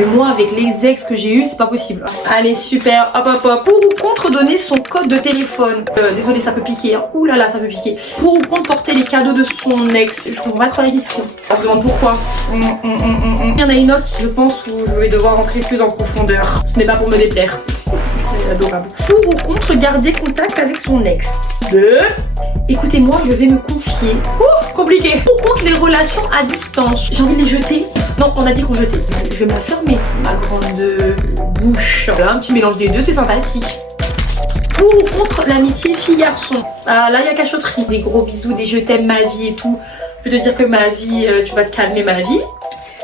Mais moi, avec les ex que j'ai eu, c'est pas possible. Allez, super. Hop, hop, hop. Pour ou contre donner son code de téléphone. Désolé, ça peut piquer. Hein. Ouh là là, ça peut piquer. Pour ou contre porter les cadeaux de son ex. Je comprends pas trop la question. On se demande pourquoi. Il y en a une autre, je pense, où je vais devoir rentrer plus en profondeur. Ce n'est pas pour me déplaire. C'est adorable. Pour ou contre garder contact avec son ex. Écoutez-moi, je vais me confier. Ouh, compliqué. Pour contre les relations à distance. J'ai envie de les jeter. Non, on a dit qu'on jetait. Je vais me la fermer, ma grande bouche. Un petit mélange des deux, c'est sympathique. Pour ou contre l'amitié fille-garçon. Ah, là, il y a cachotterie. Des gros bisous, des je t'aime ma vie et tout. Je peux te dire que ma vie, tu vas te calmer ma vie.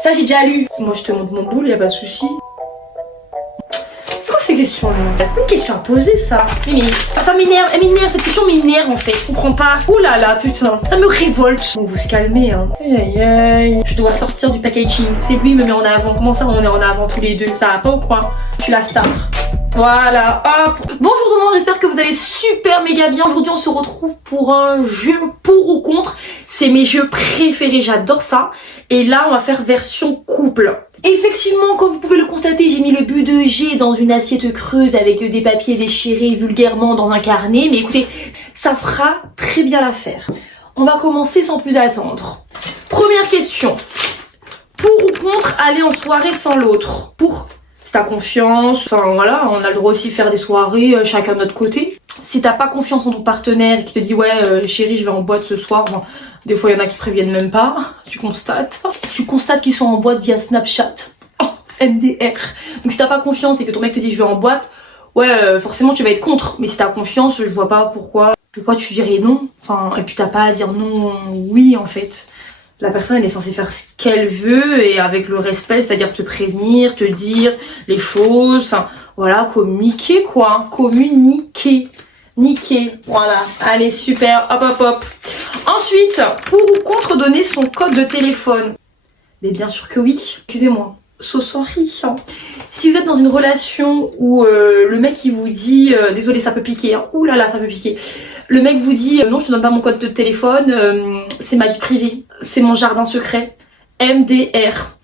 Ça, j'ai déjà lu. Moi, je te montre mon boule, y a pas de souci. C'est quoi ces questions-là? C'est pas une question à poser, ça. Mais ça m'énerve. Elle m'énerve. Cette question m'énerve, en fait. Je comprends pas. Oh là là, putain. Ça me révolte. Bon, vous se calmez, hein. Aïe, aïe, aïe. Je dois sortir du packaging. C'est lui, il me met en avant. Comment ça, on est en avant tous les deux? Ça va pas ou quoi? Je suis la star. Voilà, hop. Bonjour tout le monde, j'espère que vous allez super méga bien. Aujourd'hui on se retrouve pour un jeu pour ou contre. C'est mes jeux préférés, j'adore ça. Et là on va faire version couple. Effectivement, comme vous pouvez le constater, j'ai mis le but de G dans une assiette creuse avec des papiers déchirés vulgairement dans un carnet. Mais écoutez, ça fera très bien l'affaire. On va commencer sans plus attendre. Première question. Pour ou contre aller en soirée sans l'autre? Pour. Si t'as confiance, enfin voilà, on a le droit aussi de faire des soirées chacun de notre côté. Si t'as pas confiance en ton partenaire et qui te dit ouais chérie je vais en boîte ce soir, bon, des fois il y en a qui préviennent même pas, tu constates qu'ils sont en boîte via Snapchat, oh, MDR. Donc si t'as pas confiance et que ton mec te dit je vais en boîte, ouais forcément tu vas être contre. Mais si t'as confiance, je vois pas pourquoi tu dirais non, enfin et puis t'as pas à dire non oui en fait. La personne elle est censée faire ce qu'elle veut et avec le respect, c'est-à-dire te prévenir, te dire les choses, enfin voilà, communiquer quoi, communiquer, niquer, voilà, allez super, hop hop hop. Ensuite, pour ou contre donner son code de téléphone? Mais bien sûr que oui, excusez-moi, so sorry. Si vous êtes dans une relation où le mec il vous dit, désolé ça peut piquer, hein. Ouh là là ça peut piquer. Le mec vous dit non je te donne pas mon code de téléphone, c'est ma vie privée, c'est mon jardin secret, MDR.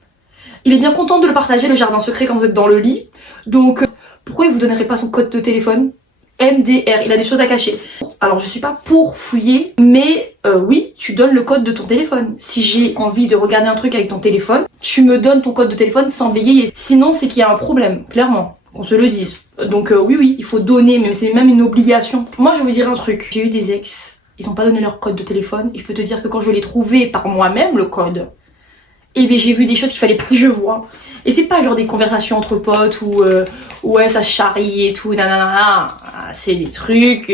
Il est bien content de le partager le jardin secret quand vous êtes dans le lit, donc pourquoi il vous donnerait pas son code de téléphone? MDR, il a des choses à cacher. Alors je suis pas pour fouiller, mais oui tu donnes le code de ton téléphone. Si j'ai envie de regarder un truc avec ton téléphone, tu me donnes ton code de téléphone sans bégayer. Sinon c'est qu'il y a un problème, clairement, qu'on se le dise. Donc oui, il faut donner, mais c'est même une obligation. Moi je vais vous dire un truc, j'ai eu des ex, ils ont pas donné leur code de téléphone, et je peux te dire que quand je l'ai trouvé par moi-même le code, et bien j'ai vu des choses qu'il fallait plus que je vois. Et c'est pas genre des conversations entre potes où ouais ça charrie et tout, nanana, c'est des trucs,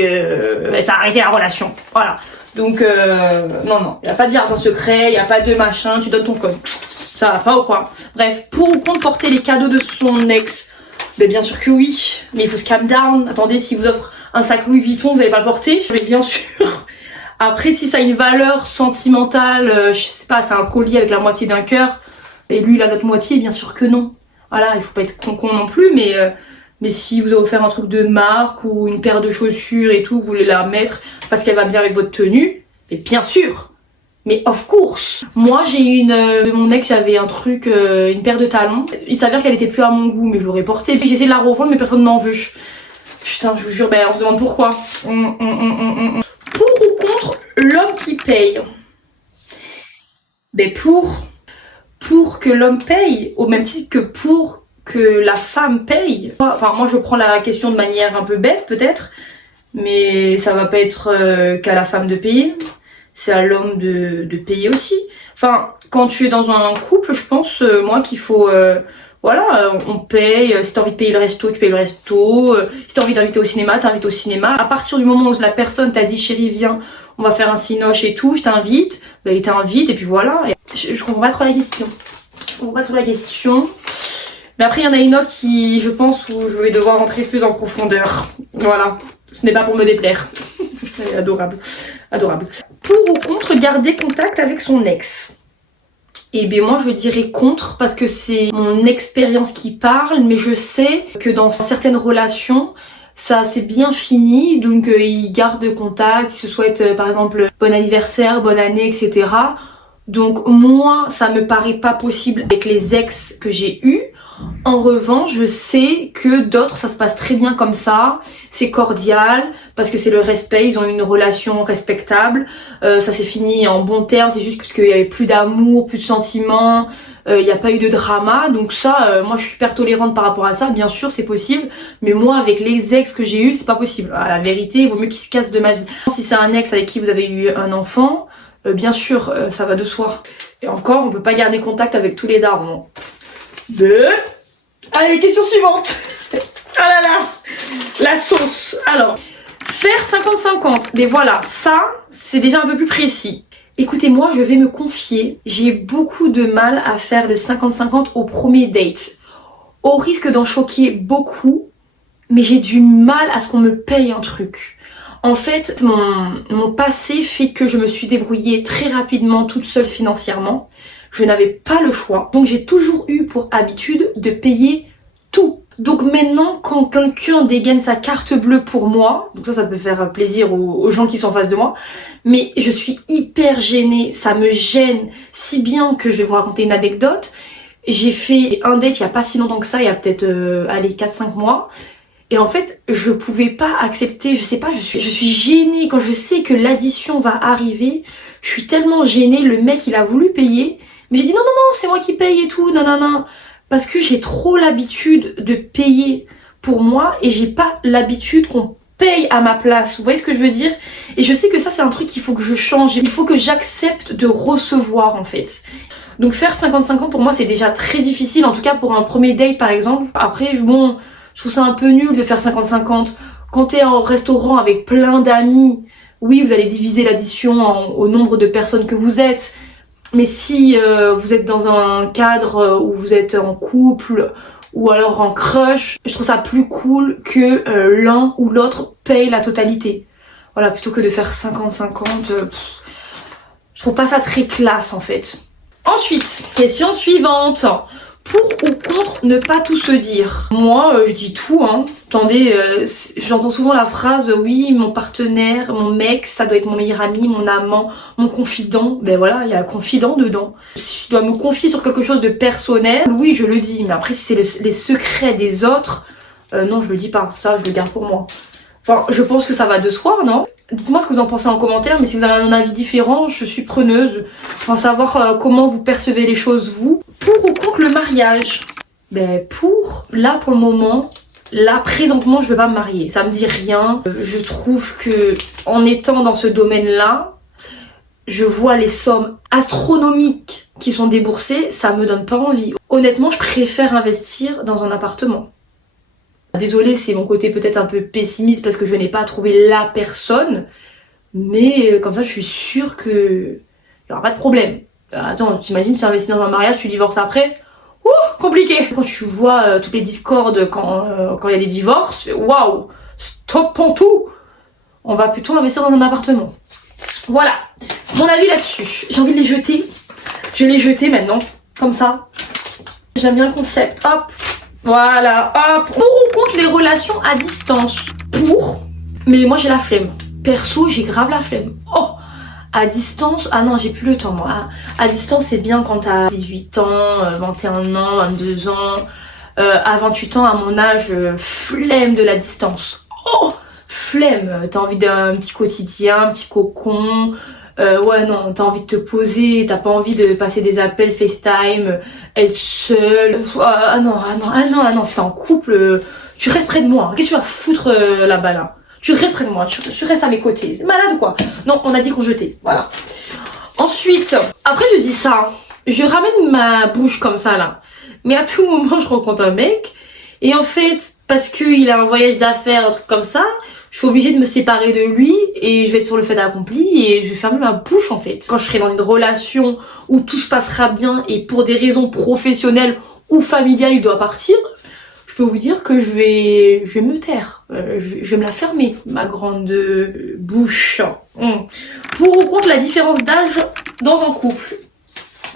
ça a arrêté la relation, voilà. Donc non, y a pas de jardin secret, y a pas de machin, tu donnes ton code. Ça va pas ou quoi? Bref, pour ou contre porter les cadeaux de son ex? Mais bien sûr que oui, mais il faut se calm down. Attendez, si vous offre un sac Louis Vuitton, vous n'allez pas le porter? Mais bien sûr. Après, si ça a une valeur sentimentale, je sais pas, c'est un collier avec la moitié d'un cœur, et lui il a l'autre moitié, bien sûr que non. Voilà, il faut pas être con non plus, mais si vous avez offert un truc de marque ou une paire de chaussures et tout, vous voulez la mettre parce qu'elle va bien avec votre tenue, mais bien sûr. Mais of course. Moi j'ai eu de mon ex, j'avais un truc, une paire de talons. Il s'avère qu'elle était plus à mon goût, mais je l'aurais portée. J'ai essayé de la revendre, mais personne n'en veut. Putain, je vous jure, ben on se demande pourquoi. Pour ou contre l'homme qui paye? Ben pour que l'homme paye, au même titre que pour que la femme paye. Enfin moi je prends la question de manière un peu bête peut-être, mais ça va pas être qu'à la femme de payer. C'est à l'homme de payer aussi. Enfin, quand tu es dans un couple, je pense, moi, qu'il faut... voilà, on paye. Si t'as envie de payer le resto, tu payes le resto. Si t'as envie d'inviter au cinéma, t'invites au cinéma. À partir du moment où la personne t'a dit, chérie, viens, on va faire un cinoche et tout, je t'invite. Ben, il t'invite et puis voilà. Je comprends pas trop la question. Mais après, il y en a une autre qui, je pense, où je vais devoir rentrer plus en profondeur. Voilà. Ce n'est pas pour me déplaire. Elle est adorable. Adorable. Pour ou contre garder contact avec son ex? Et bien moi je dirais contre parce que c'est mon expérience qui parle, mais je sais que dans certaines relations ça c'est bien fini, donc ils gardent contact, ils se souhaitent par exemple bon anniversaire, bonne année, etc. Donc moi ça me paraît pas possible avec les ex que j'ai eus. En revanche, je sais que d'autres, ça se passe très bien comme ça, c'est cordial, parce que c'est le respect, ils ont une relation respectable, ça s'est fini en bons termes, c'est juste parce qu'il y avait plus d'amour, plus de sentiments, il n'y a pas eu de drama, donc ça, moi je suis hyper tolérante par rapport à ça, bien sûr c'est possible, mais moi avec les ex que j'ai eu, c'est pas possible. À la vérité, il vaut mieux qu'ils se cassent de ma vie. Si c'est un ex avec qui vous avez eu un enfant, bien sûr, ça va de soi. Et encore, on peut pas garder contact avec tous les darons. Allez, question suivante. Ah là là, la sauce. Alors, faire 50-50. Mais voilà, ça, c'est déjà un peu plus précis. Écoutez, moi, je vais me confier. J'ai beaucoup de mal à faire le 50-50 au premier date. Au risque d'en choquer beaucoup, mais j'ai du mal à ce qu'on me paye un truc. En fait, mon passé fait que je me suis débrouillée très rapidement toute seule financièrement. Je n'avais pas le choix. Donc j'ai toujours eu pour habitude de payer tout. Donc maintenant, quand quelqu'un dégaine sa carte bleue pour moi, donc ça peut faire plaisir aux gens qui sont en face de moi, mais je suis hyper gênée, ça me gêne si bien que je vais vous raconter une anecdote. J'ai fait un date il y a pas si longtemps que ça, il y a peut-être 4-5 mois. Et en fait, je pouvais pas accepter, je sais pas, je suis gênée quand je sais que l'addition va arriver. Je suis tellement gênée, le mec il a voulu payer, mais j'ai dit non, c'est moi qui paye et tout, non. Parce que j'ai trop l'habitude de payer pour moi et j'ai pas l'habitude qu'on paye à ma place. Vous voyez ce que je veux dire? Et je sais que ça c'est un truc qu'il faut que je change, il faut que j'accepte de recevoir en fait. Donc faire 50-50 pour moi c'est déjà très difficile, en tout cas pour un premier date par exemple. Après bon, je trouve ça un peu nul de faire 50-50. Quand t'es en restaurant avec plein d'amis, oui vous allez diviser l'addition au nombre de personnes que vous êtes. Mais si vous êtes dans un cadre où vous êtes en couple ou alors en crush, je trouve ça plus cool que l'un ou l'autre paye la totalité. Voilà, plutôt que de faire 50-50, je trouve pas ça très classe en fait. Ensuite, question suivante. Pour ou contre ne pas tout se dire? Moi, je dis tout, hein. Attendez, j'entends souvent la phrase, oui, mon partenaire, mon mec, ça doit être mon meilleur ami, mon amant, mon confident. Ben voilà, il y a confident dedans. Si je dois me confier sur quelque chose de personnel, oui, je le dis. Mais après, si c'est les secrets des autres, non, je le dis pas. Ça, je le garde pour moi. Enfin, je pense que ça va de soi, non? Dites-moi ce que vous en pensez en commentaire, mais si vous avez un avis différent, je suis preneuse. Enfin, savoir comment vous percevez les choses, vous. Pour ou contre le mariage? Ben, pour. Là, pour le moment, là, présentement, je veux pas me marier. Ça me dit rien. Je trouve que, en étant dans ce domaine-là, je vois les sommes astronomiques qui sont déboursées, ça me donne pas envie. Honnêtement, je préfère investir dans un appartement. Désolée, c'est mon côté peut-être un peu pessimiste parce que je n'ai pas trouvé la personne, mais comme ça je suis sûre que il n'y aura pas de problème. Attends, t'imagines, tu investis dans un mariage, tu divorces après? Ouh, compliqué! Quand tu vois toutes les discordes quand il y a des divorces, waouh! Stoppons tout! On va plutôt investir dans un appartement. Voilà, mon avis là-dessus. J'ai envie de les jeter. Je vais les jeter maintenant, comme ça. J'aime bien le concept. Hop! Voilà, hop. Pour ou contre les relations à distance? Pour, mais moi j'ai la flemme. Perso, j'ai grave la flemme. Oh, à distance, ah non, j'ai plus le temps moi. À distance, c'est bien quand t'as 18 ans, 21 ans, 22 ans. À 28 ans, à mon âge, flemme de la distance. Oh, flemme. T'as envie d'un petit quotidien, un petit cocon. Ouais non, t'as envie de te poser, t'as pas envie de passer des appels FaceTime, être seule. Ah non, si t'es en couple, tu restes près de moi. Qu'est-ce que tu vas foutre là-bas là? Tu restes près de moi, tu restes à mes côtés. C'est malade ou quoi? Non, on a dit qu'on jetait, voilà. Ensuite, après je dis ça, je ramène ma bouche comme ça là. Mais à tout moment je rencontre un mec, et en fait, parce qu'il a un voyage d'affaires, un truc comme ça, je suis obligée de me séparer de lui et je vais être sur le fait accompli et je vais fermer ma bouche en fait. Quand je serai dans une relation où tout se passera bien et pour des raisons professionnelles ou familiales il doit partir, je peux vous dire que je vais me taire. Je vais me la fermer, ma grande bouche. Pour ou contre la différence d'âge dans un couple?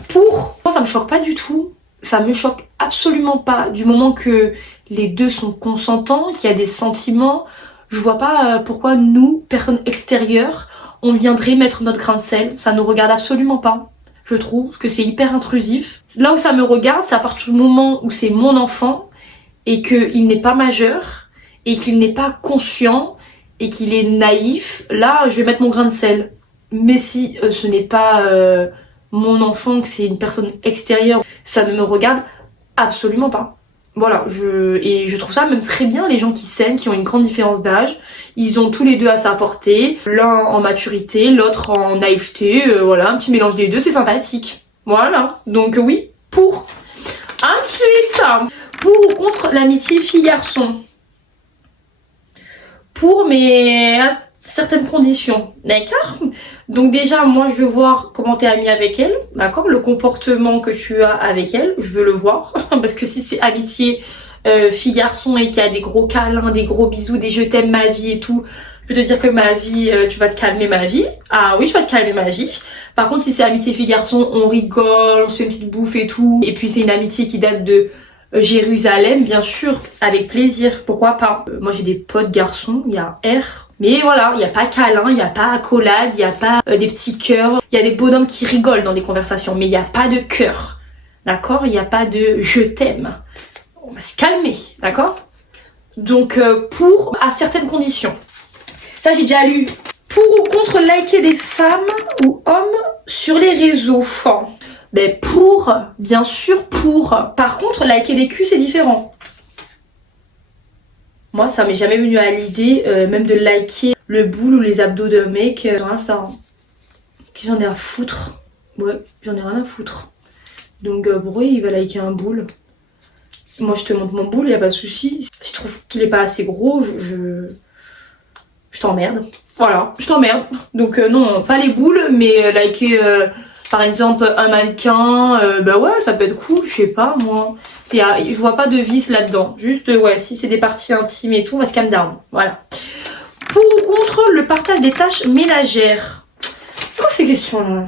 Pour, moi ça me choque pas du tout. Ça me choque absolument pas du moment que les deux sont consentants, qu'il y a des sentiments. Je vois pas pourquoi nous, personnes extérieures, on viendrait mettre notre grain de sel. Ça nous regarde absolument pas. Je trouve que c'est hyper intrusif. Là où ça me regarde, c'est à partir du moment où c'est mon enfant et qu'il n'est pas majeur et qu'il n'est pas conscient et qu'il est naïf. Là, je vais mettre mon grain de sel. Mais si ce n'est pas mon enfant, que c'est une personne extérieure, ça ne me regarde absolument pas. Voilà, je trouve ça même très bien, les gens qui s'aiment, qui ont une grande différence d'âge. Ils ont tous les deux à sa portée, l'un en maturité, l'autre en naïveté, voilà, un petit mélange des deux, c'est sympathique. Voilà, donc oui, pour. Ensuite, pour ou contre l'amitié fille-garçon? Pour, mais à certaines conditions, d'accord? Donc déjà, moi je veux voir comment t'es amie avec elle, d'accord? Le comportement que tu as avec elle, je veux le voir. Parce que si c'est amitié fille-garçon et qu'il y a des gros câlins, des gros bisous, des je t'aime ma vie et tout, je peux te dire que ma vie, tu vas te calmer ma vie. Ah oui, je vais te calmer ma vie. Par contre, si c'est amitié fille-garçon, on rigole, on se fait une petite bouffe et tout. Et puis c'est une amitié qui date de Jérusalem, bien sûr, avec plaisir, pourquoi pas. Moi j'ai des potes garçons, il y a R. Mais voilà, il n'y a pas câlin, il n'y a pas accolade, il n'y a pas des petits cœurs. Il y a des bonhommes qui rigolent dans les conversations, mais il n'y a pas de cœur. D'accord? Il n'y a pas de je t'aime. On va se calmer, d'accord? Donc pour, à certaines conditions. Ça j'ai déjà lu. Pour ou contre liker des femmes ou hommes sur les réseaux? Ben pour, bien sûr pour. Par contre, liker des culs c'est différent. Moi, ça m'est jamais venu à l'idée, même de liker le boule ou les abdos d'un mec sur Insta. J'en ai à foutre. Ouais, j'en ai rien à foutre. Donc, pourquoi il va liker un boule? Moi, je te montre mon boule, y a pas de souci. Si je trouve qu'il est pas assez gros, je t'emmerde. Voilà, je t'emmerde. Donc, non, pas les boules, mais liker, par exemple, un mannequin, bah ouais, ça peut être cool, je sais pas, moi. Je vois pas de vice là-dedans. Juste, ouais, si c'est des parties intimes et tout, on va se calm down. Voilà. Pour ou contre le partage des tâches ménagères? C'est quoi ces questions-là?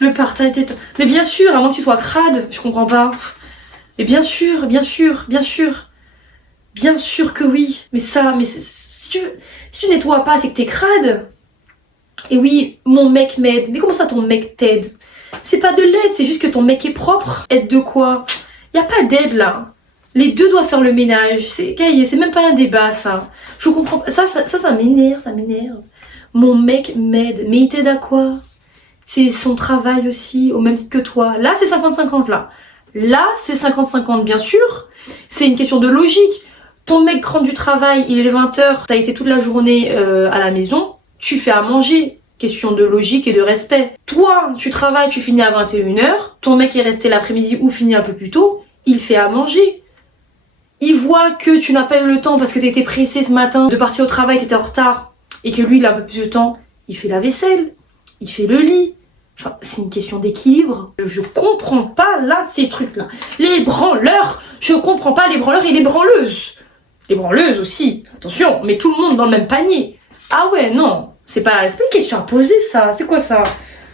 Le partage des tâches... Mais bien sûr, à moins que tu sois crade, je comprends pas. Mais bien sûr, bien sûr, bien sûr. Bien sûr que oui. Mais ça, mais si tu nettoies pas, c'est que t'es crade. Et oui, mon mec m'aide. Mais comment ça ton mec t'aide? C'est pas de l'aide, c'est juste que ton mec est propre. Aide de quoi? Y a pas d'aide là. Les deux doivent faire le ménage. C'est même pas un débat ça. Je comprends pas. Ça m'énerve, ça m'énerve. Mon mec m'aide. Mais il t'aide à quoi? C'est son travail aussi, au même titre que toi. Là, c'est 50-50 là. Là, c'est 50-50 bien sûr. C'est une question de logique. Ton mec rentre du travail, il est 20h, t'as été toute la journée à la maison, tu fais à manger. Question de logique et de respect. Toi, tu travailles, tu finis à 21h, ton mec est resté l'après-midi ou fini un peu plus tôt, il fait à manger. Il voit que tu n'as pas eu le temps parce que tu étais pressé ce matin de partir au travail, tu étais en retard, et que lui, il a un peu plus de temps, il fait la vaisselle, il fait le lit. Enfin, c'est une question d'équilibre. Je comprends pas là ces trucs-là. Les branleurs, je comprends pas les branleurs et les branleuses. Les branleuses aussi, attention, mais tout le monde dans le même panier. Ah ouais, non. C'est pas une question à poser ça, c'est quoi ça?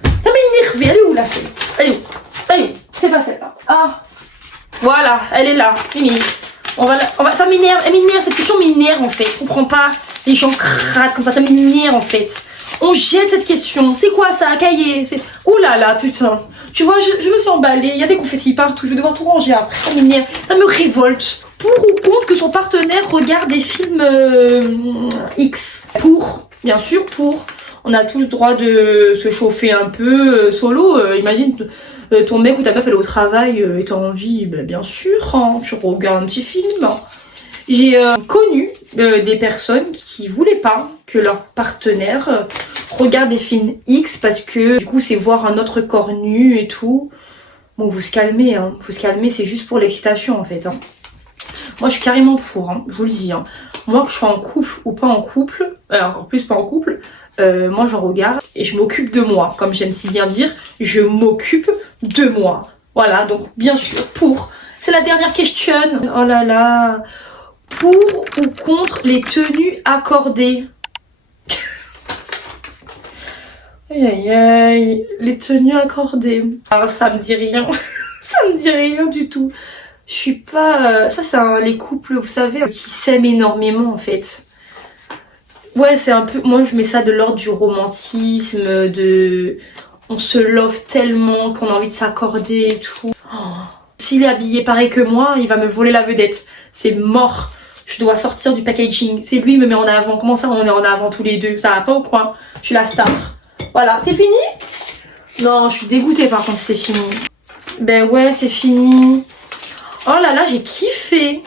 Ça m'a énervé, elle est où la fille? Elle est où? Elle est où? C'est pas celle-là. Ah, voilà, elle est là, Mimi. Ça m'énerve, elle m'énerve, cette question m'énerve en fait. Je comprends pas les gens cratent comme ça m'énerve en fait. On jette cette question, c'est quoi ça, un cahier? Ouh là là, putain. Tu vois, je me suis emballée, il y a des confettis partout, je vais devoir tout ranger après, ça m'énerve, ça me révolte. Pour ou contre que son partenaire regarde des films X? Pour. Bien sûr, pour. On a tous le droit de se chauffer un peu solo. Imagine ton mec ou ta meuf elle est au travail et t'as envie, ben, bien sûr, hein, tu regardes un petit film. J'ai connu des personnes qui voulaient pas que leur partenaire regarde des films X parce que du coup c'est voir un autre corps nu et tout. Bon, vous se calmez, hein. Faut se calmer, c'est juste pour l'excitation en fait. Hein. Moi je suis carrément pour, hein, je vous le dis. Hein. Moi que je sois en couple ou pas en couple, encore plus pas en couple, moi j'en regarde et je m'occupe de moi. Comme j'aime si bien dire, je m'occupe de moi. Voilà, donc bien sûr pour. C'est la dernière question. Oh là là. Pour ou contre les tenues accordées? Aïe aïe aïe, les tenues accordées. Ah, ça me dit rien. Ça me dit rien du tout. Je suis pas... Ça, c'est les couples, vous savez, qui s'aiment énormément, en fait. Ouais, c'est un peu... Moi, je mets ça de l'ordre du romantisme, de... On se love tellement qu'on a envie de s'accorder et tout. Oh. S'il est habillé pareil que moi, il va me voler la vedette. C'est mort. Je dois sortir du packaging. C'est lui qui me met en avant. Comment ça on est en avant tous les deux? Ça va pas ou quoi? Je suis la star. Voilà, c'est fini? Non, je suis dégoûtée par contre c'est fini. Ben ouais, c'est fini. Oh là là, j'ai kiffé.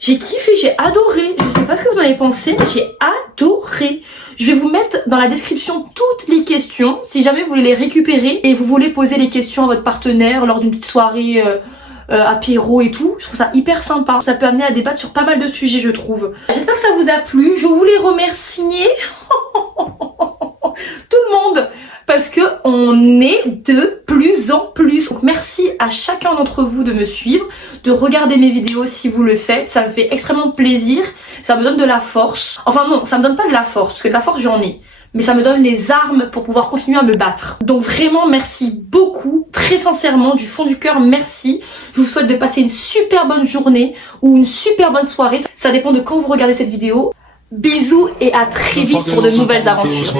J'ai kiffé, j'ai adoré. Je sais pas ce que vous en avez pensé, mais j'ai adoré. Je vais vous mettre dans la description toutes les questions. Si jamais vous voulez les récupérer et vous voulez poser les questions à votre partenaire lors d'une petite soirée apéro et tout, je trouve ça hyper sympa. Ça peut amener à débattre sur pas mal de sujets, je trouve. J'espère que ça vous a plu. Je voulais remercier tout le monde parce que on est de plus en plus. Donc merci à chacun d'entre vous de me suivre, de regarder mes vidéos si vous le faites. Ça me fait extrêmement plaisir. Ça me donne de la force. Enfin non, ça me donne pas de la force parce que de la force j'en ai. Mais ça me donne les armes pour pouvoir continuer à me battre. Donc vraiment merci beaucoup, très sincèrement, du fond du cœur, merci. Je vous souhaite de passer une super bonne journée ou une super bonne soirée. Ça dépend de quand vous regardez cette vidéo. Bisous et à très vite pour de nouvelles aventures.